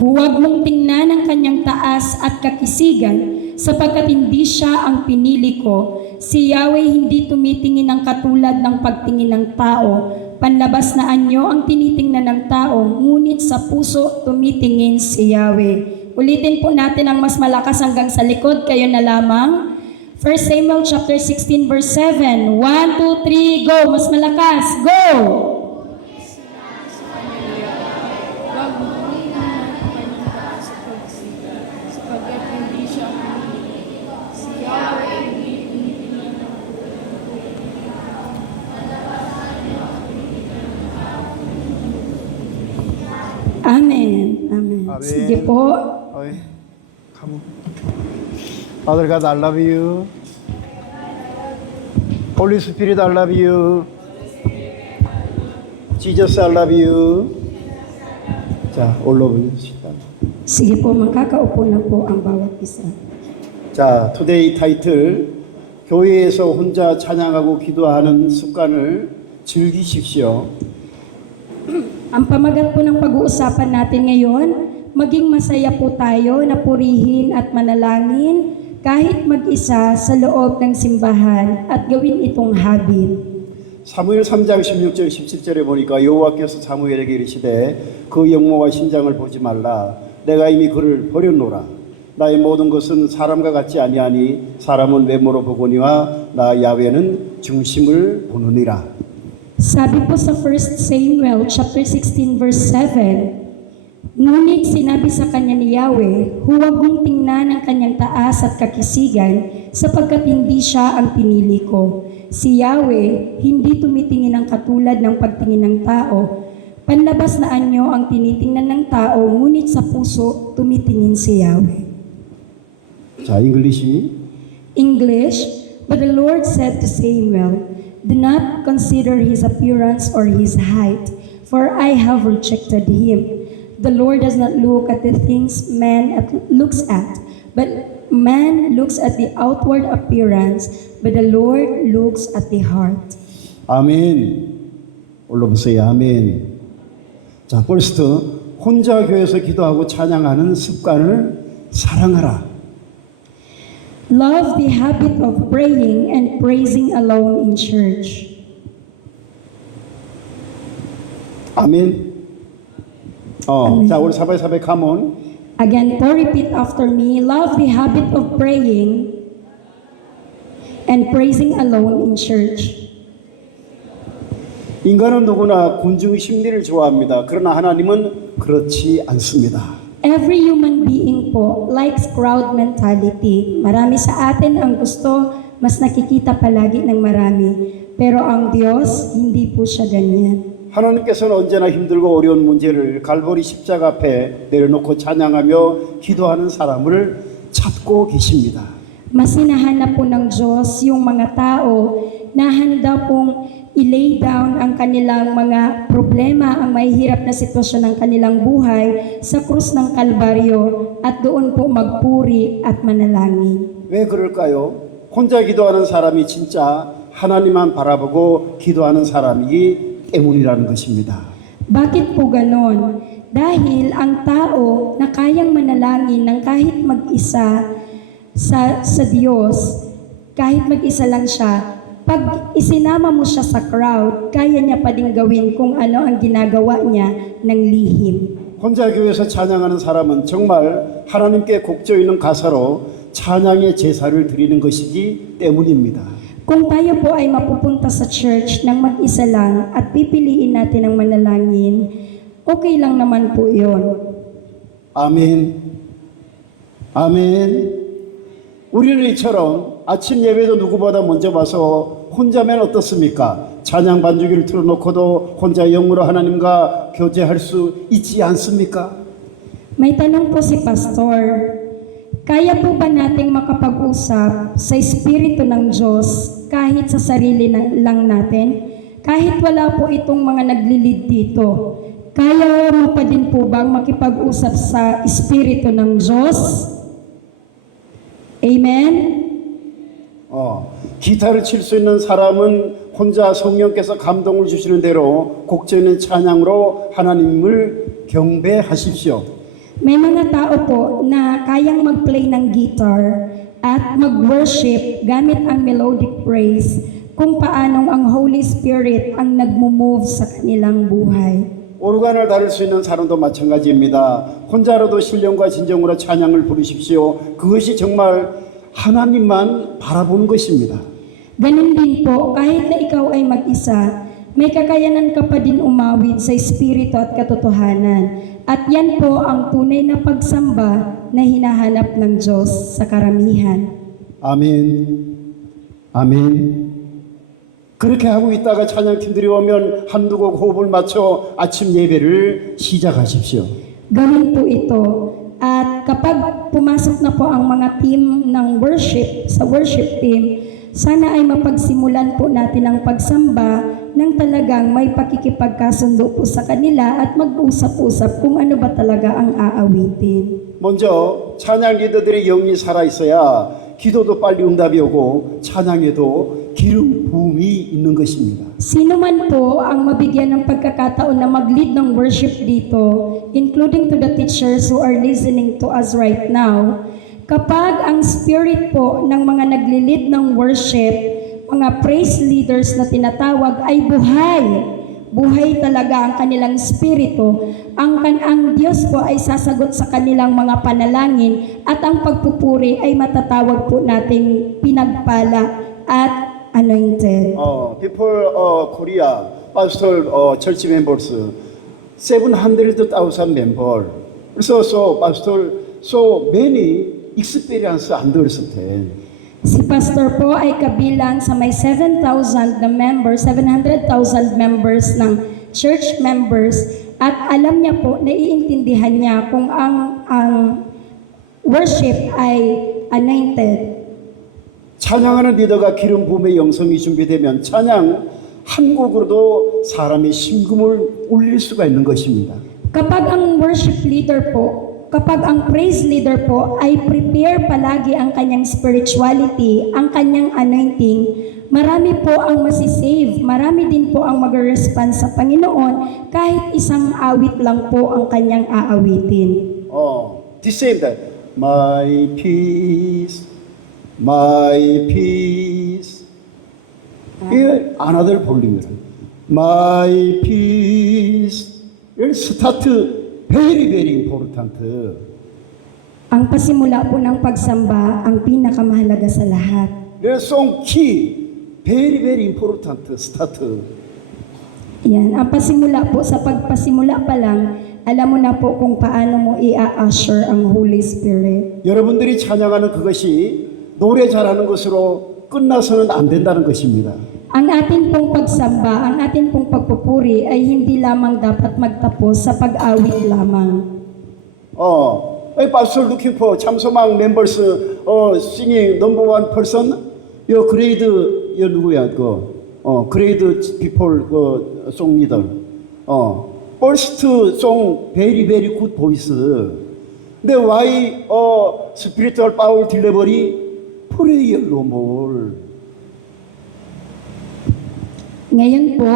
Huwag mong tingnan ang kanyang taas at kakisigan, sapagkat hindi siya ang pinili ko. Si Yahweh hindi tumitingin ng katulad ng pagtingin ng tao. Panlabas na anyo ang tinitingnan ng tao, ngunit sa puso tumitingin si Yahweh. Ulitin po natin ang mas malakas hanggang sa likod, kayo na lamang. 1 Samuel chapter 16 verse 7. 1, 2, 3, go! Mas malakas, go! Wag mo tingnan ang kanyang taas at pagsiga, sapagkat hindi siya ang pinili. Si Yahweh hindi tumitingin ng Amen. Amen. Amen. Sige po. Okay. Come on. Father God, I love you. Holy Spirit, I love you. Jesus, I love you. 자, 올라오십시다. Sige po, magkakaupo na po ang bawat isa. 자, 투데이 타이틀 교회에서 혼자 찬양하고 기도하는 습관을 즐기십시오. Ang pamagat po ng pag-uusapan natin ngayon, maging masaya po tayo na purihin at manalangin kahit mag-isa sa loob ng simbahan at gawin itong habit. 사무엘 3장 16절 17절에 보니까 여호와께서 사무엘에게 이르시되 그 영모와 신장을 보지 말라 내가 이미 그를 버렸노라 나의 모든 것은 사람과 같지 아니하니 사람은 외모로 보거니와 나 야훼는 중심을 보느니라. Sabi po sa 1 Samuel chapter 16 verse 7, ngunit sinabi sa kanya ni Yahweh, huwag mong tingnan ang kanyang taas at kakisigan, sapagkat hindi siya ang pinili ko. Si Yahweh hindi tumitingin ng katulad ng pagtingin ng tao. Panlabas na anyo ang tinitingnan ng tao, ngunit sa puso tumitingin si Yahweh. 자, 잉글리시. English, but the Lord said to Samuel, do not consider his appearance or his height, for I have rejected him. The Lord does not look at the things man looks at, but man looks at the outward appearance, but the Lord looks at the heart. 아멘. 올라보세요. 아멘. 자, 벌스트 혼자 교회에서 기도하고 찬양하는 습관을 사랑하라. Love the habit of praying and praising alone in church. 아멘. 자, 우리 사바사바 come Again, to repeat after me, love the habit of praying and praising alone in church. 인간은 누구나 군중 심리를 좋아합니다. 그러나 하나님은 그렇지 않습니다. Every human being po likes crowd mentality. Marami sa atin ang gusto, mas nakikita palagi ng marami. Pero ang Diyos, hindi po siya ganyan. 하나님께서는 언제나 힘들고 어려운 문제를 갈보리 십자가 앞에 내려놓고 찬양하며 기도하는 사람을 찾고 계십니다. Mas hinahanap po ng Diyos yung mga tao na handa pong i-lay down ang kanilang mga problema, ang mahihirap na sitwasyon ng kanilang buhay sa krus ng Kalbaryo at doon po magpuri at manalangin. 왜 그럴까요? 혼자 기도하는 사람이 진짜 하나님만 바라보고 기도하는 사람이기 때문이라는 것입니다. Bakit po ganon? Dahil ang tao na kayang manalangin ng kahit mag-isa sa Diyos, kahit mag-isa lang siya, pag isinama mo siya sa crowd, kaya niya pa din gawin kung ano ang ginagawa niya ng lihim. 혼자 교회에서 찬양하는 사람은 정말 하나님께 곡조 있는 가사로 찬양의 제사를 드리는 것이기 때문입니다. Kung tayo po ay mapupunta sa church ng mag-isa lang at pipiliin natin ang manalangin, okay lang naman po yun. 아멘. 아멘. 우리는 이처럼 아침 예배도 누구보다 먼저 와서 혼자면 어떻습니까? 찬양 반주기를 틀어놓고도 혼자 영으로 하나님과 교제할 수 있지 않습니까? May tanong po si Pastor, kaya po ba nating makapag-usap sa Espiritu ng Diyos kahit sa sarili lang natin? Kahit wala po itong mga naglilid dito, kaya mo pa din po bang makipag-usap sa Espiritu ng Diyos? Amen? 기타를 칠 수 있는 사람은 혼자 성령께서 감동을 주시는 대로 곡조 있는 찬양으로 하나님을 경배하십시오. May mga tao po na kayang mag-play ng guitar at mag-worship gamit ang melodic praise kung paanong ang Holy Spirit ang nagmo-move sa kanilang buhay. 오르간을 다룰 수 있는 사람도 마찬가지입니다. 혼자라도 신령과 진정으로 찬양을 부르십시오. 그것이 정말 하나님만 바라보는 것입니다. Ganun din po, kahit na ikaw ay mag-isa, may kakayanan ka pa din umawit sa espiritu at katotohanan. At yan po ang tunay na pagsamba na hinahanap ng Diyos sa karamihan. 아멘. 아멘. 그렇게 하고 있다가 찬양팀들이 오면 한두 곡 호흡을 맞춰 아침 예배를 시작하십시오. Ganun po ito. At kapag pumasok na po ang mga team ng worship, sa worship team, sana ay mapagsimulan po natin ang pagsamba nang talagang may pakikipagkasundo po sa kanila at mag-usap-usap kung ano ba talaga ang aawitin. 먼저 찬양 리더들의 영이 살아있어야 기도도 빨리 응답이 오고 찬양에도 기름 부음이 있는 것입니다. Sino man po ang mabigyan ng pagkakataon na mag-lead ng worship dito, including to the teachers who are listening to us right now, kapag ang spirit po ng mga nagli-lead ng worship, mga praise leaders na tinatawag ay buhay talaga ang kanilang spirito, ang Diyos po ay sasagot sa kanilang mga panalangin at ang pagpupuri ay matatawag po nating pinagpala at anointed. Before Korea, pastor church members, 700,000 member. So pastor, so many experience understand. Si pastor po ay kabilang sa may 700,000 members ng church members at alam niya po, naiintindihan niya kung ang worship ay anointed. 찬양하는 리더가 기름 부음의 영성이 준비되면 찬양 한 곡으로도 사람의 심금을 울릴 수가 있는 것입니다. Kapag ang worship leader po, kapag ang praise leader po ay prepare palagi ang kanyang spirituality, ang kanyang anointing, marami po ang masisave, marami din po ang mag-respond sa Panginoon kahit isang awit lang po ang kanyang aawitin. The same that my peace, my peace. 이게 another 볼륨이라. My peace. 이 스타트 very important. Ang pasimula po ng pagsamba ang pinakamahalaga sa lahat. 이 song key very important start. Yan, ang pasimula po, sa pagpasimula pa lang, alam mo na po kung paano mo i-usher ang Holy Spirit. 여러분들이 찬양하는 그것이 노래 잘하는 것으로 끝나서는 안 된다는 것입니다. Ang atin pong pagsamba, ang atin pong pagpupuri ay hindi lamang dapat magtapos sa pag-awit lamang. Pastor looking for 참소망 members singing number one person. 요 grade 요 누구야 grade people song leader. First song very good voice. 근데 why spiritual power delivery prayer no more. Ngayon po,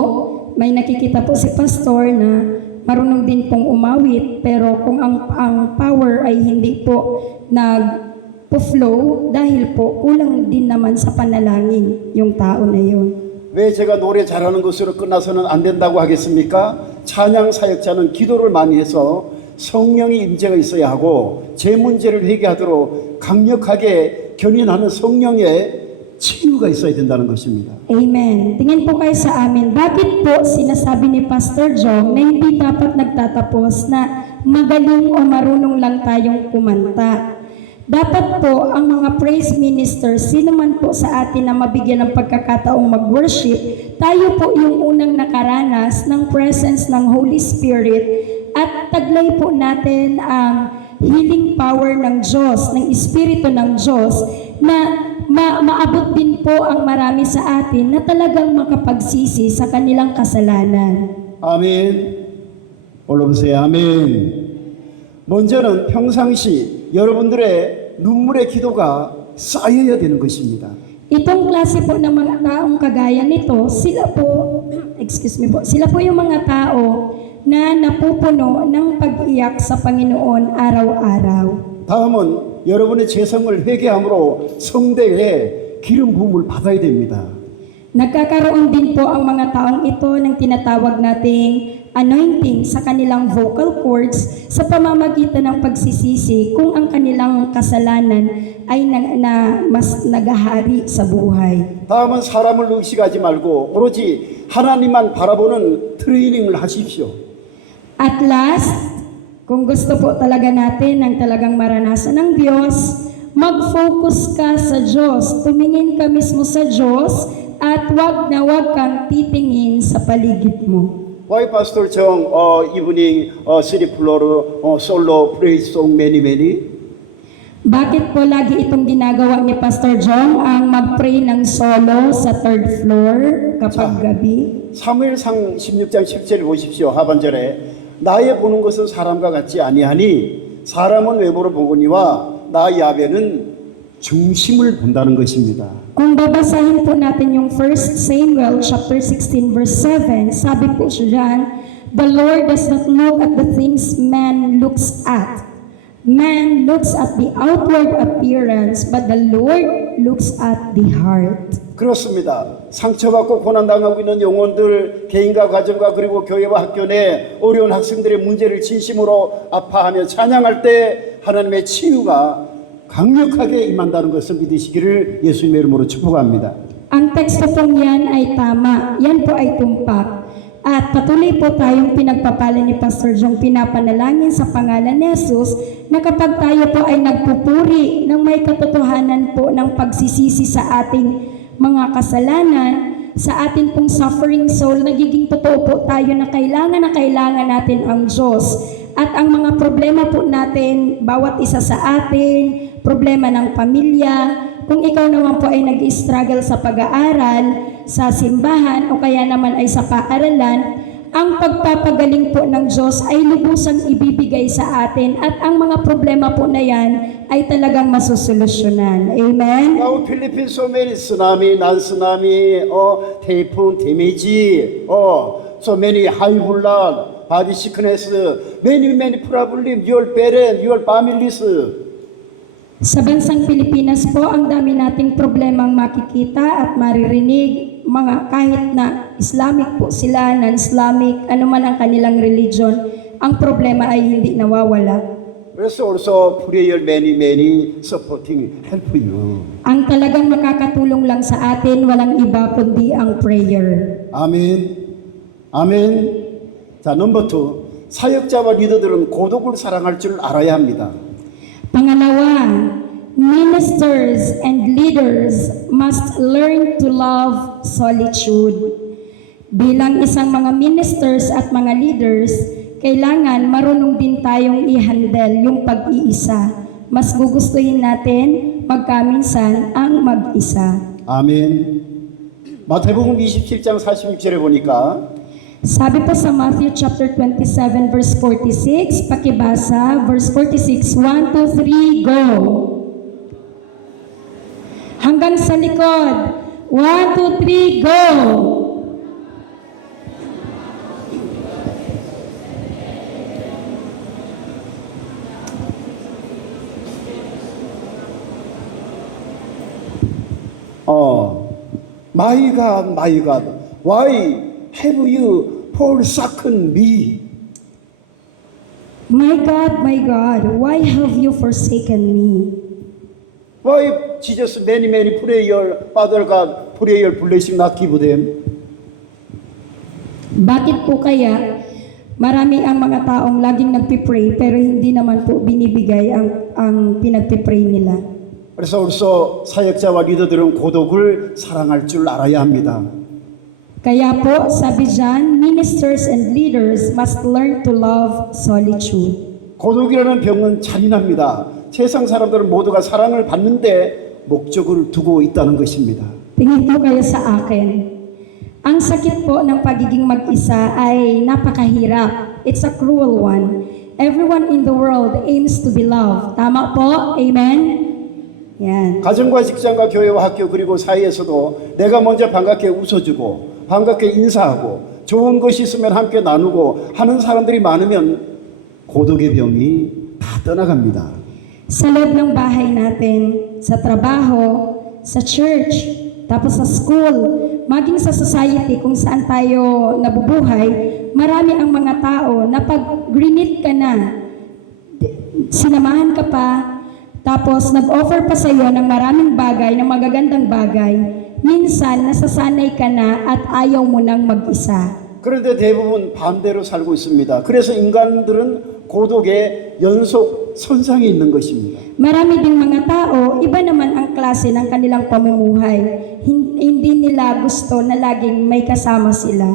may nakikita po si pastor na marunong din pong umawit, pero kung ang power ay hindi po nag-flow dahil po kulang din naman sa panalangin yung tao na yun. 왜 제가 노래 잘하는 것으로 끝나서는 안 된다고 하겠습니까? 찬양 사역자는 기도를 많이 해서 성령의 임재가 있어야 하고 제 문제를 회개하도록 강력하게 견인하는 성령의 치유가 있어야 된다는 것입니다. Amen. Tingin po kayo sa amin. Bakit po sinasabi ni Pastor Jong na hindi dapat nagtatapos na magaling o marunong lang tayong kumanta? Dapat po ang mga praise ministers, sino man po sa atin na mabigyan ng pagkakataong mag-worship, tayo po yung unang nakaranas ng presence ng Holy Spirit at taglay po natin ang healing power ng Diyos, ng Espiritu ng Diyos na maabot din po ang marami sa atin na talagang makapagsisi sa kanilang kasalanan. 아멘. 올라보세요. 아멘. 먼저는 평상시 여러분들의 눈물의 기도가 쌓여야 되는 것입니다. Itong klase po ng mga taong kagaya nito, sila po yung mga tao na napupuno ng pag-iyak sa Panginoon araw-araw. 다음은 여러분의 죄성을 회개함으로 성대에 기름 부음을 받아야 됩니다. Nagkakaroon din po ang mga taong ito ng tinatawag nating anointing sa kanilang vocal cords sa pamamagitan ng pagsisisi kung ang kanilang kasalanan ay mas nagahari sa buhay. 다음은 사람을 의식하지 말고 오로지 하나님만 바라보는 트레이닝을 하십시오. At last, kung gusto po talaga natin ng talagang maranasan ng Diyos, mag-focus ka sa Diyos. Tumingin ka mismo sa Diyos at wag kang titingin sa paligid mo. Why Pastor Chong 이분이 쓰리 플로르 솔로 프레이즈 송 매니 매니? Bakit po lagi itong ginagawa ni Pastor John ang mag-pray ng solo sa third floor kapag gabi? 사무엘상 16장 10절을 보십시오. 하반절에 나의 보는 것은 사람과 같지 아니하니 사람은 외모로 보거니와 나 야베는 중심을 본다는 것입니다. Kung babasahin po natin yung 1 Samuel chapter 16 verse 7, sabi po siya dyan, the Lord does not look at the things man looks at. Man looks at the outward appearance, but the Lord looks at the heart. 그렇습니다. 상처받고 고난당하고 있는 영혼들, 개인과 가정과 그리고 교회와 학교 내 어려운 학생들의 문제를 진심으로 아파하며 찬양할 때 하나님의 치유가 강력하게 임한다는 것을 믿으시기를 예수님의 이름으로 축복합니다. Ang teksto pong yan ay tama. Yan po ay tumpak. At patuloy po tayong pinagpapala ni Pastor Jong pinapanalangin sa pangalan ni Jesus na kapag tayo po ay nagpupuri ng may katotohanan po ng pagsisisi sa ating mga kasalanan, sa atin pong suffering soul, nagiging totoo po tayo na kailangan natin ang Diyos. At ang mga problema po natin, bawat isa sa atin, problema ng pamilya, kung ikaw naman po ay nag-struggle sa pag-aaral, sa simbahan o kaya naman ay sa paaralan, ang pagpapagaling po ng Diyos ay lubusang ibibigay sa atin at ang mga problema po na yan ay talagang masusolusyonan. Amen? 필리핀 소매니 쓰나미, 난쓰나미, 태풍, 데미지, so many high blood, body sickness, many problem, your parents, your families. Sa bansang Pilipinas po, ang dami nating problemang makikita at maririnig, mga kahit na Islamic po sila, non-Islamic, anuman ang kanilang religion, ang problema ay hindi nawawala. 그래서 also prayer many supporting help you. Ang talagang makakatulong lang sa atin, walang iba kundi ang prayer. 아멘. 자, 넘버 2. 사역자와 리더들은 고독을 사랑할 줄 알아야 합니다. Pangalawa, ministers and leaders must learn to love solitude. Bilang isang mga ministers at mga leaders, kailangan marunong din tayong i-handle yung pag-iisa. Mas gugustuhin natin magkaminsan ang mag-isa. 아멘. 마태복음 27장 46절에 보니까 Sabi po sa Matthew chapter 27 verse 46, pakibasa, verse 46, 1, 2, 3, go! Hanggang sa likod, 1, 2, 3, go! My God, why have you forsaken me? My God, why have you forsaken me? Why Jesus many prayer, Father God, prayer blessing not give them? Bakit po kaya marami ang mga taong laging nagpipray pero hindi naman po binibigay ang pinagpipray nila? 그래서 also 사역자와 리더들은 고독을 사랑할 줄 알아야 합니다. Kaya po, sabi dyan, ministers and leaders must learn to love solitude. 고독이라는 병은 잔인합니다. 세상 사람들은 모두가 사랑을 받는데 목적을 두고 있다는 것입니다. Tingin po kayo sa akin. Ang sakit po ng pagiging mag-isa ay napakahirap. It's a cruel one. Everyone in the world aims to be loved. Tama po? Amen? Yan. 가정과 직장과 교회와 학교 그리고 사회에서도 내가 먼저 반갑게 웃어주고 반갑게 인사하고 좋은 것이 있으면 함께 나누고 하는 사람들이 많으면 고독의 병이 다 떠나갑니다. Sa loob ng bahay natin, sa trabaho, sa church, tapos sa school, maging sa society kung saan tayo nabubuhay, marami ang mga tao na pag greet ka na, sinamahan ka pa, tapos nag-offer pa sa iyo ng maraming bagay, ng magagandang bagay, minsan nasasanay ka na at ayaw mo nang mag-isa. 그런데 대부분 반대로 살고 있습니다. 그래서 인간들은 고독의 연속 선상에 있는 것입니다. Marami ding mga tao, iba naman ang klase ng kanilang pamumuhay. Hindi nila gusto na laging may kasama sila.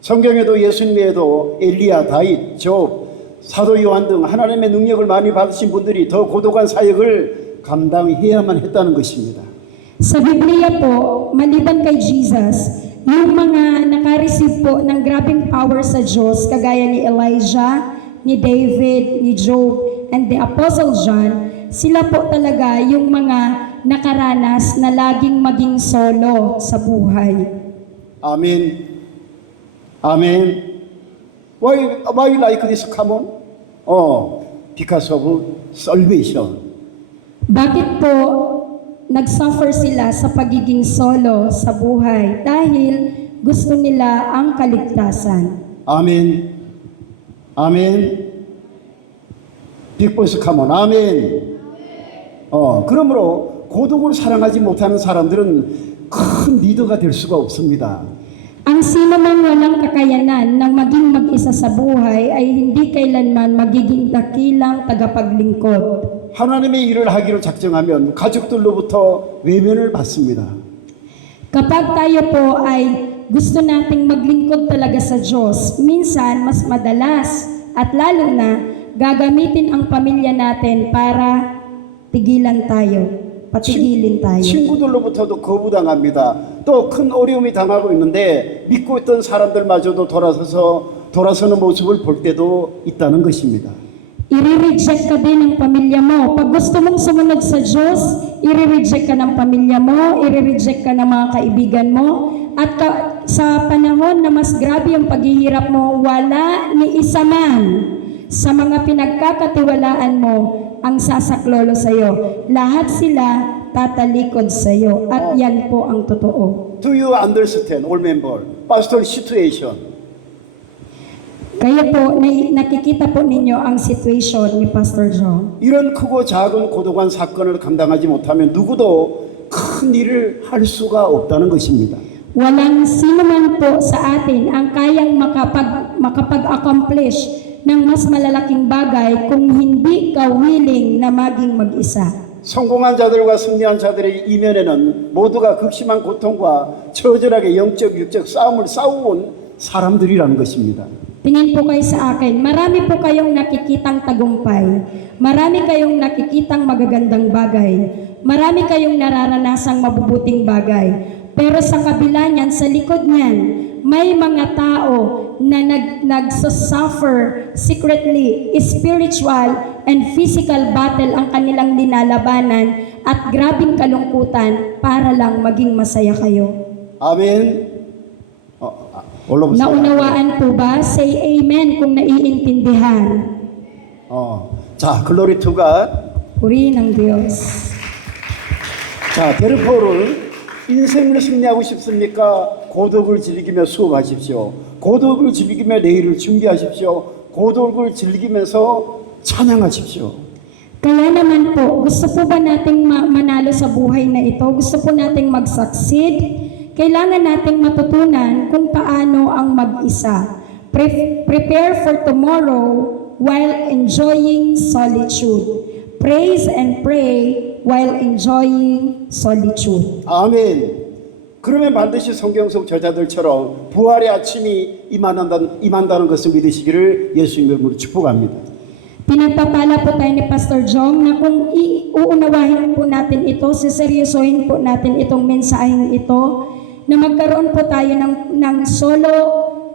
성경에도 예수님에도 엘리야, 다윗, 욥, 사도 요한 등 하나님의 능력을 많이 받으신 분들이 더 고독한 사역을 감당해야만 했다는 것입니다. Sa Biblia po, maliban kay Jesus, yung mga nakareceive po ng grabing power sa Diyos, kagaya ni Elijah, ni David, ni Job, and the Apostle John, sila po talaga yung mga nakaranas na laging maging solo sa buhay. 아멘. 아멘. Why like this common? Because of salvation. Bakit po nagsuffer sila sa pagiging solo sa buhay? Dahil gusto nila ang kaligtasan. 아멘. 아멘. 빅보이스 카몬. 아멘. 그러므로 고독을 사랑하지 못하는 사람들은 큰 리더가 될 수가 없습니다. Ang sino mang walang kakayanan ng maging mag-isa sa buhay ay hindi kailanman magiging dakilang tagapaglingkod. 하나님의 일을 하기로 작정하면 가족들로부터 외면을 받습니다. Kapag tayo po ay gusto nating maglingkod talaga sa Diyos, minsan mas madalas at lalo na gagamitin ang pamilya natin para tigilan tayo, patigilin tayo. 친구들로부터도 거부당합니다. 또 큰 어려움이 당하고 있는데 믿고 있던 사람들마저도 돌아서는 모습을 볼 때도 있다는 것입니다. I-reject ka din ng pamilya mo. Pag gusto mong sumunod sa Diyos, i-reject ka ng pamilya mo, i-reject ka ng mga kaibigan mo, at sa panahon na mas grabe yung paghihirap mo, wala ni isa man sa mga pinagkakatiwalaan mo ang sasaklolo sa iyo. Lahat sila tatalikod sa iyo, at yan po ang totoo. Do you understand, all member, pastor situation? Kaya po, nakikita po ninyo ang situation ni Pastor John. 이런 크고 작은 고독한 사건을 감당하지 못하면 누구도 큰 일을 할 수가 없다는 것입니다. Walang sino man po sa atin ang kayang makapag-accomplish ng mas malalaking bagay kung hindi ka willing na maging mag-isa. 성공한 자들과 승리한 자들의 이면에는 모두가 극심한 고통과 처절하게 영적, 육적 싸움을 싸워온 사람들이라는 것입니다. Tingin po kayo sa akin, marami po kayong nakikitang tagumpay, marami kayong nakikitang magagandang bagay, marami kayong nararanasang mabubuting bagay. Pero sa kabila niyan, sa likod niyan, may mga tao na nagsasuffer secretly, spiritual and physical battle ang kanilang linalabanan at grabing kalungkutan para lang maging masaya kayo. 아멘. 올라보세요. Naunawaan po ba? Say amen kung naiintindihan. 자, 글로리 투 갓. Purihin ang Diyos. 자, 데르포를 인생을 승리하고 싶습니까? 고독을 즐기며 수업하십시오. 고독을 즐기며 내일을 준비하십시오. 고독을 즐기면서 찬양하십시오. Kaya naman po, gusto po ba nating manalo sa buhay na ito? Gusto po nating mag-succeed? Kailangan nating matutunan kung paano ang mag-isa. Prepare for tomorrow while enjoying solitude. Praise and pray while enjoying solitude. 아멘. 그러면 반드시 성경 속 저자들처럼 부활의 아침이 임한다는 것을 믿으시기를 예수님의 이름으로 축복합니다. Pinagpapala po tayo ni Pastor Jong na kung uunawahin po natin ito, siseryosohin po natin itong mensaheng ito, na magkaroon po tayo ng solo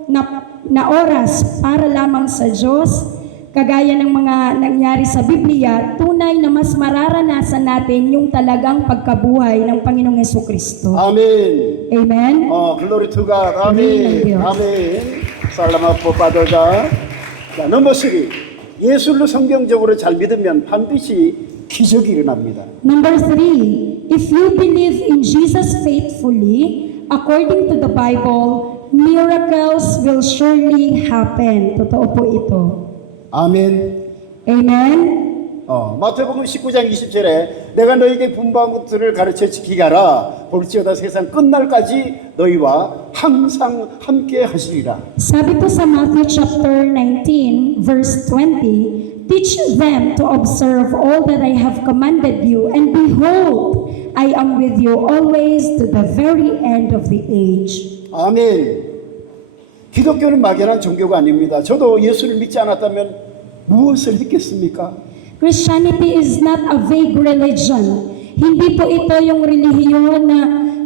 na oras para lamang sa Diyos, kagaya ng mga nangyari sa Biblia, tunay na mas mararanasan natin yung talagang pagkabuhay ng Panginoong Hesukristo. Amen. Amen? Glory to God. Amen. 아멘. 아멘. 살라마 포파더가. 자, 넘버 3. 예술로 성경적으로 잘 믿으면 반드시 기적이 일어납니다. Number 3, if you believe in Jesus faithfully, according to the Bible, miracles will surely happen. Totoo po ito. 아멘. Amen? 마태복음 19장 20절에 내가 너에게 분부한 것들을 가르쳐 지키게 하라. 볼지어다 세상 끝날까지 너희와 항상 함께 하시리라. Sabi po sa Matthew chapter 19, verse 20, teach them to observe all that I have commanded you, and behold, I am with you always to the very end of the age. 아멘. 기독교는 막연한 종교가 아닙니다. 저도 예수를 믿지 않았다면 무엇을 믿겠습니까? Christianity is not a vague religion. Hindi po ito yung relihiyon na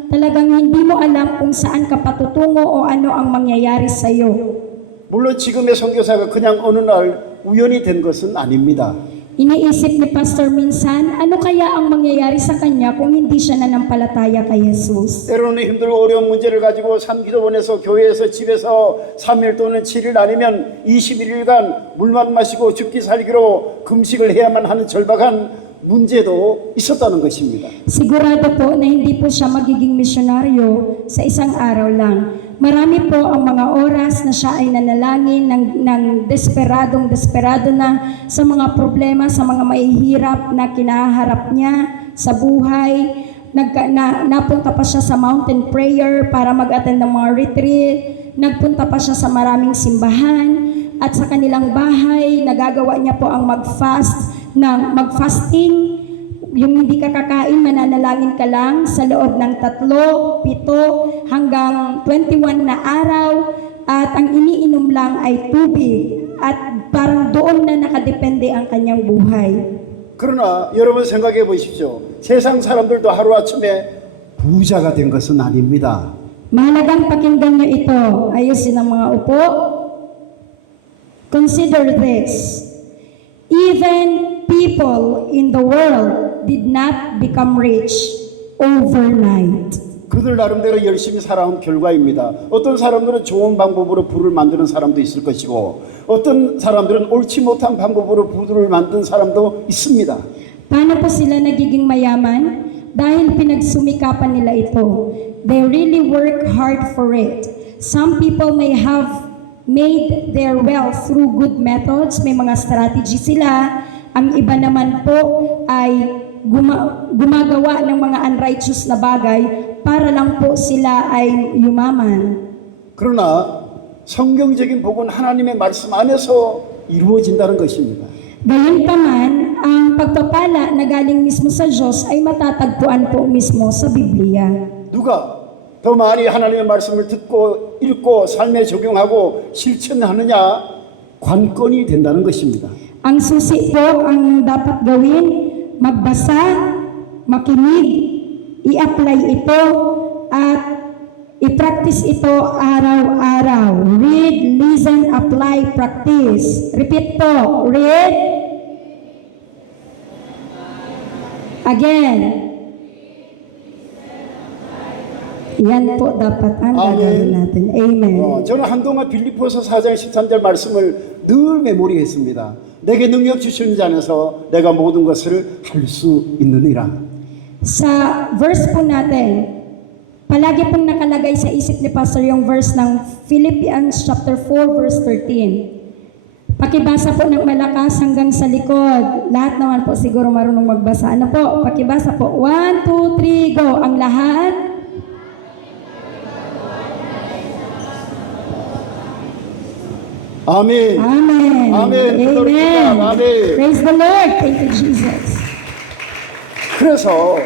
talagang hindi mo alam kung saan ka patutungo o ano ang mangyayari sa iyo. 물론 지금의 선교사가 그냥 어느 날 우연히 된 것은 아닙니다. Iniisip ni Pastor minsan, ano kaya ang mangyayari sa kanya kung hindi siya nanampalataya kay Jesus? 때로는 힘들고 어려운 문제를 가지고 삼기도원에서 교회에서 집에서 3일 또는 7일 아니면 21일간 물만 마시고 죽기 살기로 금식을 해야만 하는 절박한 문제도 있었다는 것입니다. Sigurado po na hindi po siya magiging misyonaryo sa isang araw lang. Marami po ang mga oras na siya ay nanalangin ng desperado na sa mga problema, sa mga mahihirap na kinaharap niya sa buhay. Napunta pa siya sa mountain prayer para mag-attend ng mga retreat. Nagpunta pa siya sa maraming simbahan. At sa kanilang bahay, nagagawa niya po ang mag-fasting. Yung hindi ka kakain, mananalangin ka lang sa loob ng 3, 7, hanggang 21 na araw. At ang iniinom lang ay tubig. At parang doon na nakadepende ang kanyang buhay. 그러나 여러분 생각해 보십시오. 세상 사람들도 하루아침에 부자가 된 것은 아닙니다. Mahalagang pakinggan niyo ito. Ayusin ang mga upo. Consider this. Even people in the world did not become rich overnight. 그들 나름대로 열심히 살아온 결과입니다. 어떤 사람들은 좋은 방법으로 부를 만드는 사람도 있을 것이고 어떤 사람들은 옳지 못한 방법으로 부를 만든 사람도 있습니다. Paano po sila nagiging mayaman? Dahil pinagsumikapan nila ito. They really work hard for it. Some people may have made their wealth through good methods. May mga strategy sila. Ang iba naman po ay gumagawa ng mga unrighteous na bagay para lang po sila ay yumaman. 그러나 성경적인 복은 하나님의 말씀 안에서 이루어진다는 것입니다. Gayunpaman, ang pagpapala na galing mismo sa Diyos ay matatagpuan po mismo sa Biblia. 누가 더 많이 하나님의 말씀을 듣고 읽고 삶에 적용하고 실천하느냐 관건이 된다는 것입니다. Ang susi po ang dapat gawin, magbasa, makinig, i-apply ito, at i-practice ito araw-araw. Read, listen, apply, practice. Repeat po. Read. Again. Yan po dapat ang gagawin natin. Amen. 저는 한동안 빌립보서 4장 13절 말씀을 늘 메모리했습니다. 내게 능력 주시는 자 안에서 내가 모든 것을 할 수 있느니라. Sa verse po natin, palagi pong nakalagay sa isip ni Pastor yung verse ng Philippians chapter 4 verse 13. Pakibasa po ng malakas hanggang sa likod. Lahat naman po siguro marunong magbasa. Ano po? Pakibasa po. 1, 2, 3, go. Ang lahat. 아멘. Amen. Amen. Glory to God. Amen. Praise the Lord. Thank you, Jesus. 그래서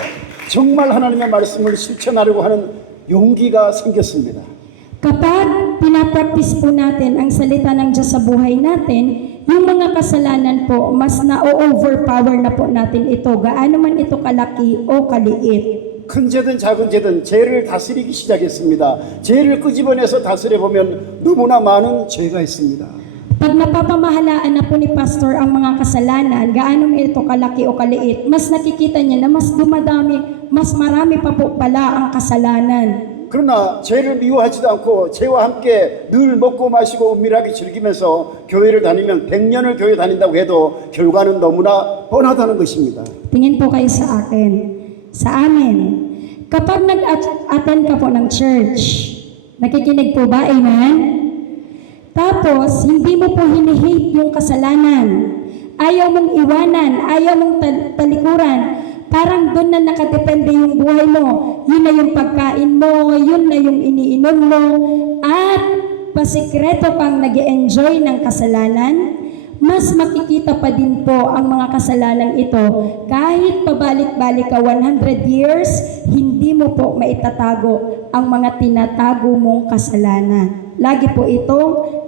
정말 하나님의 말씀을 실천하려고 하는 용기가 생겼습니다. Kapag pinapractice po natin ang salita ng Diyos sa buhay natin, yung mga kasalanan po, mas na-overpower na po natin ito. Gaano man ito kalaki o kaliit. 큰 죄든 작은 죄든 죄를 다스리기 시작했습니다. 죄를 끄집어내서 다스려 보면 너무나 많은 죄가 있습니다. Pag napapamahalaan na po ni Pastor ang mga kasalanan, gaano man ito kalaki o kaliit, mas nakikita niya na mas dumadami, mas marami pa po pala ang kasalanan. 그러나 죄를 미워하지도 않고 죄와 함께 늘 먹고 마시고 은밀하게 즐기면서 교회를 다니면 100년을 교회 다닌다고 해도 결과는 너무나 뻔하다는 것입니다. Tingin po kayo sa akin. Sa amin, kapag nag-attend ka po ng church, nakikinig po ba? Amen? Tapos, hindi mo po hinihate yung kasalanan. Ayaw mong iwanan, ayaw mong talikuran. Parang doon na nakadepende yung buhay mo. Yun na yung pagkain mo, yun na yung iniinom mo. At pasikreto kang nag-enjoy ng kasalanan, mas makikita pa din po ang mga kasalanan ito. Kahit pabalik-balik ka 100 years, hindi mo po maitatago ang mga tinatago mong kasalanan. Lagi po ito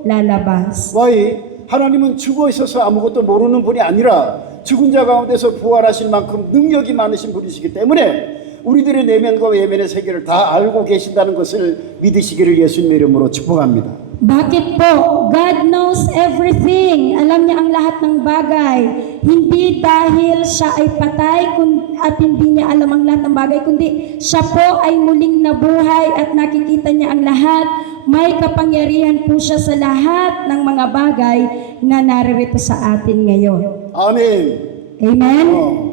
lalabas. 왜? 하나님은 죽어 있어서 아무것도 모르는 분이 아니라 죽은 자 가운데서 부활하실 만큼 능력이 많으신 분이시기 때문에 우리들의 내면과 외면의 세계를 다 알고 계신다는 것을 믿으시기를 예수님의 이름으로 축복합니다. Bakit po? God knows everything. Alam niya ang lahat ng bagay. Hindi dahil siya ay patay at hindi niya alam ang lahat ng bagay, kundi siya po ay muling nabuhay at nakikita niya ang lahat. May kapangyarihan po siya sa lahat ng mga bagay na naririto sa atin ngayon. 아멘. Amen?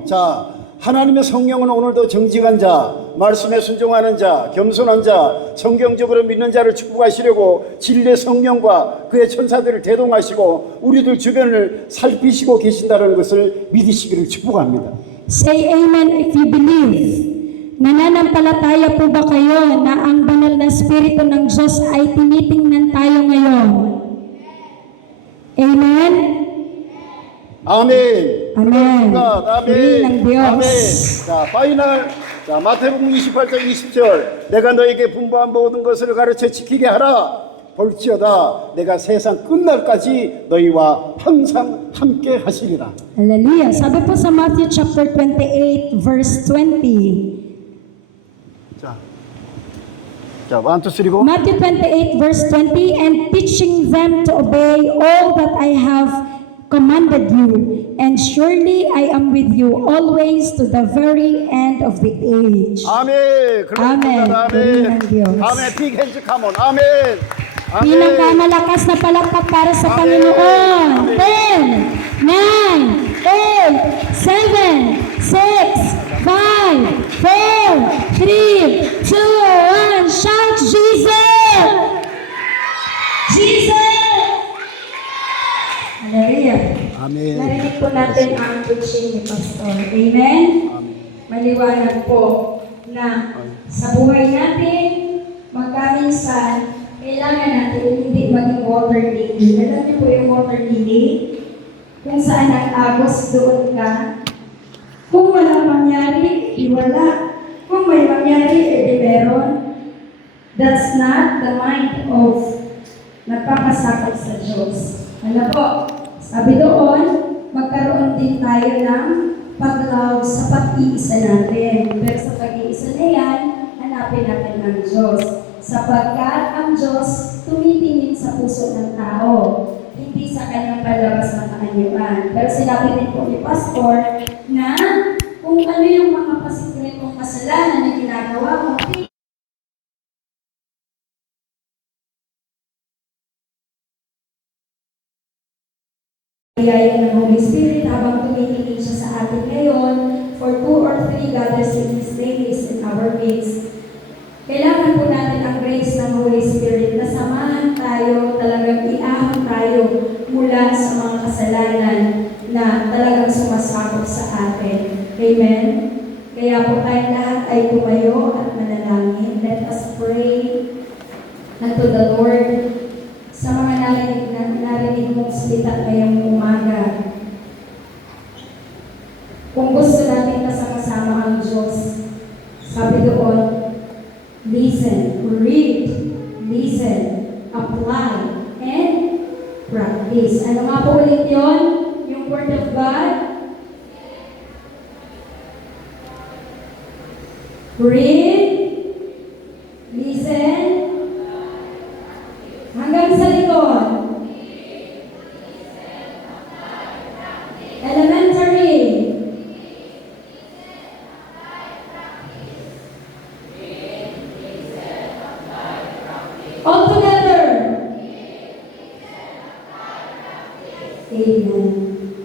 자, 하나님의 성령은 오늘도 정직한 자, 말씀에 순종하는 자, 겸손한 자, 성경적으로 믿는 자를 축복하시려고 진리의 성령과 그의 천사들을 대동하시고 우리들 주변을 살피시고 계신다는 것을 믿으시기를 축복합니다. Say amen if you believe. Nananampalataya po ba kayo na ang banal na Espiritu ng Diyos ay tinitingnan tayo ngayon? Amen? 아멘. Amen. 아멘. Purihin ng Diyos. 아멘. 자, 파이널. 자, 마태복음 28장 20절. 내가 너에게 분부한 모든 것을 가르쳐 지키게 하라. 볼지어다 내가 세상 끝날까지 너희와 항상 함께 하시리라. Hallelujah. Sabi po sa Matthew chapter 28 verse 20. 자, 1, 2, 3, go. Matthew 28 verse 20, and teaching them to obey all that I have commanded you, and surely I am with you always to the very end of the age. 아멘. 아멘. 아멘. Diyos. 아멘. 빅 핸즈 카몬. 아멘. 아멘. Pinakamalakas na palakpak para sa Panginoon. 10, 9, 8, 7, 6, 5, 4, 3, 2, 1. Shout Jesus! Jesus! Hallelujah. 아멘. Narinig po natin ang preaching ni Pastor. Amen? Maliwanag po na sa buhay natin, magkaminsan, kailangan natin hindi maging water lily. Alam niyo po yung water lily? Kung saan ang agos, doon ka. Kung wala mangyari, iwala. Kung may mangyari, edi meron. That's not the mind of nagpapasakot sa Diyos. Ano po? Sabi doon, magkaroon din tayo ng paglaw sa pag-iisa natin. Pero sa pag-iisa na yan, hanapin natin ng Diyos. Sapagkat ang Diyos tumitingin sa puso ng tao, hindi sa kanyang palabas na kaanyuan. Pero sinabi din po ni Pastor na kung ano yung mga pasikretong kasalanan na ginagawa mo, biyaya ng Holy Spirit habang tumitingin siya sa atin ngayon, for 2 or 3 gathers in His name is in our midst. Kailangan po natin ang grace ng Holy Spirit na samahan tayo, talagang iahon tayo mula sa mga kasalanan na talagang sumasakop sa atin. Amen? Kaya po tayong lahat ay tumayo at manalangin. Let us pray unto the Lord sa mga narinig mong salita ngayong umaga. Kung gusto natin kasama ang Diyos, sabi doon, listen, read, listen, apply, and practice. Ano nga po ulit yun? Yung Word of God? Read, listen, hanggang sa likod. Amen.